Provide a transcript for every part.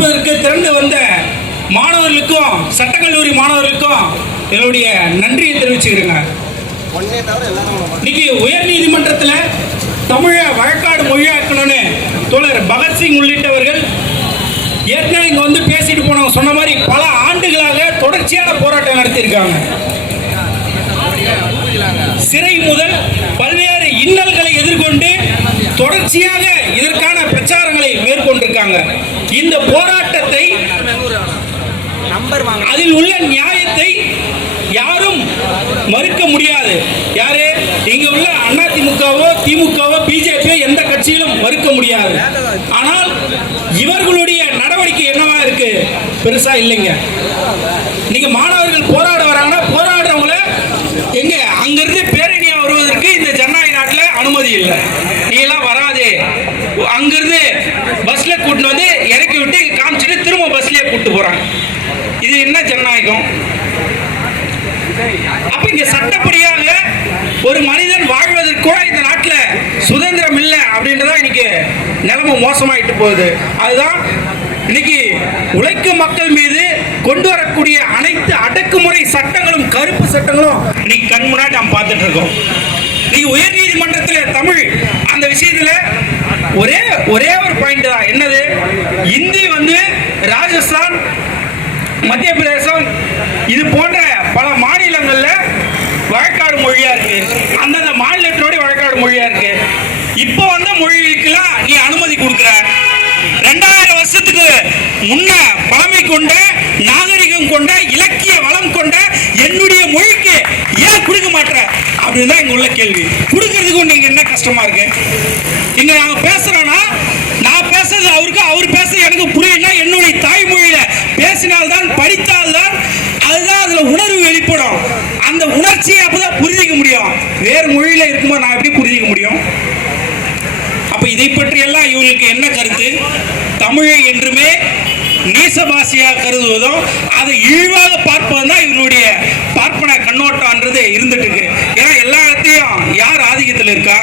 வாக்களிப்பதற்கு திறந்து வந்த மாணவர்களுக்கும் சட்டக்கல்லூரி மாணவர்களுக்கும் என்னுடைய நன்றியை தெரிவிச்சுக்கிறேங்க. இன்னைக்கு உயர் நீதிமன்றத்தில் தமிழை வழக்காடு மொழியாக்கணும்னு தோழர் பகத்சிங் உள்ளிட்டவர்கள் ஏற்கனவே இங்க வந்து பேசிட்டு போனவங்க சொன்ன மாதிரி பல ஆண்டுகளாக தொடர்ச்சியான போராட்டம் நடத்தியிருக்காங்க. சிறை முதல் பல்வேறு இன்னல்களை எதிர்கொண்டு தொடர்ச்சியாக இதற்கான இருக்காங்க இந்த போராட்டத்தை அதில் உள்ள நியாயத்தை யாரும் மறுக்க முடியாது. யாரு? இங்க உள்ள அதிமுகவோ திமுகவோ பிஜேபியோ எந்த கட்சியிலும் மறுக்க முடியாது. ஆனால் இவர்களுடைய நடவடிக்கை என்னவா இருக்கு? பெருசா இல்லைங்க. நீங்க மாணவர்கள் போராட வராங்கன்னா போராடுறவங்கள எங்க? அங்கிருந்து பேரணியா வருவதற்கு இந்த ஜனநாயக நாட்டுல அனுமதி இல்லை. நீ எல்லாம் வராதே. அங்கிருந்து கூட்டு போறாங்க. இது என்ன ஜனநாயகம்? அப்ப இங்க சட்டப்படியாக ஒரு மனிதன் வாழ்வதற்கு கூட இந்த நாட்டில் சுதந்திரம் இல்லை அப்படின்றதா இன்னைக்கு நிலைமை மோசமாயிட்டு போகுது. அதுதான் இன்னைக்கு உழைக்கும் மக்கள் மீது கொண்டு வரக்கூடிய அனைத்து அடக்குமுறை சட்டங்களும் கருப்பு சட்டங்களும் இன்னைக்கு கண் முன்னாடி நாம் பார்த்துட்டு இருக்கோம். நீ உயர் நீதிமன்றத்தில் தமிழ் அந்த விஷயத்துல ஒரே ஒரே ஒரு பாயிண்ட் தான். என்னது? இந்தி வந்து ராஜஸ்தான் மத்திய பிரதேசம் இது போன்ற பல மாநிலங்களில் வழக்காடு மொழியா இருக்கு. அந்தந்த மாநிலத்தினுடைய வழக்காடு மொழியா இருக்கு. இப்போ வந்த மொழிகளுக்கெல்லாம் நீ அனுமதி கொடுக்குற. ரெண்டாயிரம் வருஷத்துக்கு முன்ன பழமை கொண்ட நாகரிகம் கொண்ட இலக்கிய வளம் கொண்ட என்னுடைய மொழிக்கு ஏன் கொடுக்க மாட்டேற அப்படின்னு தான் இங்க உள்ள கேள்வி. கொடுக்கறதுக்கு நீங்க என்ன கஷ்டமா இருக்கு? இங்க நாங்க பேசுறோம்னா நான் பேசுறது அவருக்கு அவர் பேச எனக்கு புரிய என்னுடைய தாய்மொழியில பேசினால்தான் படித்தால்தான் அதுதான் அதுல உணர்வு வெளிப்படும் அந்த உணர்ச்சியை அப்பதான் புரிஞ்சிக்க முடியும் வேறு மொழியில் இருக்குமா நான் எப்படி புரிஞ்சிக்க முடியும்? அப்போ இதை பற்றியெல்லாம் இவர்களுக்கு என்ன கருத்து? தமிழை என்றுமே நேசபாசியாக கருதுவதும் அதை இழிவாக பார்ப்பதும் தான் இவருடைய பார்ப்பன கண்ணோட்டம்ன்றது இருந்துட்டு இருக்கு. ஏன்னா எல்லா இடத்தையும் யார் ஆதிக்கத்தில் இருக்கா?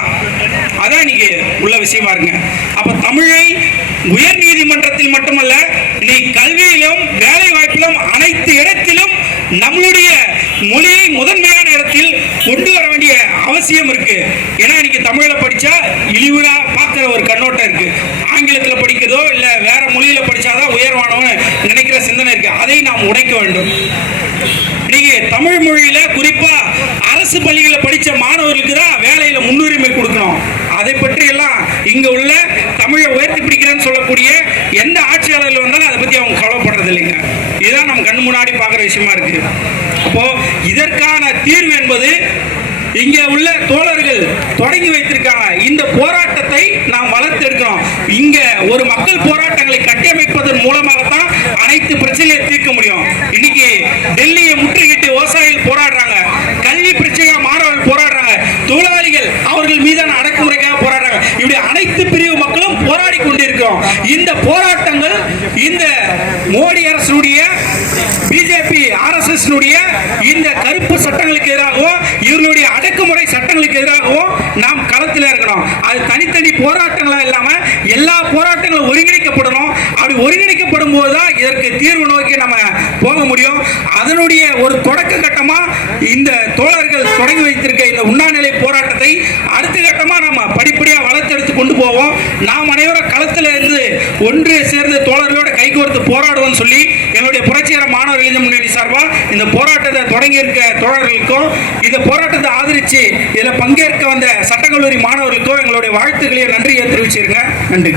அதான் இன்னைக்கு உள்ள விஷயமா இருங்க. அப்ப தமிழை உயர் நீதிமன்றத்தில் மட்டுமல்ல இன்னைக்கு கல்வியிலும் வேலை வாய்ப்பிலும் அனைத்து இடத்திலும் நம்மளுடைய மொழியை முதன்மையான இடத்தில் கொண்டு வர அவசியம் இருக்கு. ஏன்னா இன்னைக்கு தமிழ்ல படிச்சா இழிவுடா பார்க்குற ஒரு கண்ணோட்டம் இருக்கு. ஆங்கிலத்தில் படிக்கிறதோ இல்லை வேற மொழியில படிச்சாதான் உயர்வானவன் நினைக்கிற சிந்தனை இருக்கு. அதை நாம் உடைக்க வேண்டும். நீங்க தமிழ் மொழியில குறிப்பா அரசு பள்ளிகளில் படிச்ச மாணவர்களுக்கு தான் வேலையில முன்னுரிமை கொடுக்கணும். அதை பற்றி எல்லாம் இங்க உள்ள தமிழை உயர்த்தி பிடிக்கிறேன்னு சொல்லக்கூடிய எந்த ஆட்சியாளர்கள் வந்தாலும் அதை பத்தி அவங்க கவலைப்படுறது இல்லைங்க. இதுதான் நம்ம கண் முன்னாடி பார்க்குற விஷயமா இருக்கு. அப்போ இதற்கான தீர்வு என்பது இங்கே உள்ள தோழர்கள் தொடங்கி வைத்திருக்காங்க. இந்த போராட்டத்தை நாம் வளர்த்தெடுக்கிறோம். இங்க ஒரு மக்கள் போராட்டங்களை கட்டியமைப்பதன் மூலமாகத்தான் அனைத்து பிரச்சனையை தீர்க்க முடியும். இன்னைக்கு டெல்லியை முற்றுகிட்டு விவசாயிகள் போராடுறாங்க. கல்வி பிரச்சனையாக மாணவர்கள் போராடுறாங்க. தொழிலாளிகள் அவர்கள் மீதான அடக்குமுறைக்காக போராடுறாங்க. இப்படி அனைத்து பிரிவு மக்களும் போராடி கொண்டிருக்கிறோம். இந்த போராட்டங்கள் இந்த மோடி அரசுடைய பிஜேபி ஆர்எஸ்எஸ் இந்த கருப்பு சட்டங்களுக்கு எதிராகவோ இவர்களுடைய அடக்குமுறை சட்டங்களுக்கு எதிராகவோ நாம் இருக்கணும். அது தனித்தனி போராட்டங்களா இல்லாம எல்லா போராட்டங்களும் ஒருங்கிணைக்கப்படணும். அப்படி ஒருங்கிணைக்கப்படும் போது தான் இதற்கு தீர்வு நோக்கி நம்ம போக முடியும். அதனுடைய ஒரு தொடக்க கட்டமா இந்த தோழர்கள் தொடங்கி வைத்திருக்க இந்த உண்ணாநிலை போராட்டத்தை அடுத்த கட்டமா நம்ம படிப்படியா வளர்த்தெடுத்து கொண்டு போவோம். நாம் அனைவரும் களத்தில் இருந்து ஒன்று சேர்ந்து தோழர்களோட கைகோர்த்து போராடுவோம்னு சொல்லி என்னுடைய புரட்சிகர மாணவர் இளைஞர் முன்னணி சார்பாக இந்த போராட்டத்தை தொடங்கி இருக்க தோழர்களுக்கும் இந்த போராட்டத்தை ஆதரிச்சு இதில் பங்கேற்க வந்த சட்டக்கல்லூரி மாணவர்களுக்கும் எங்களுடைய வாழ்த்துக்களையும் நன்றியை தெரிவிச்சிருங்க நன்றி.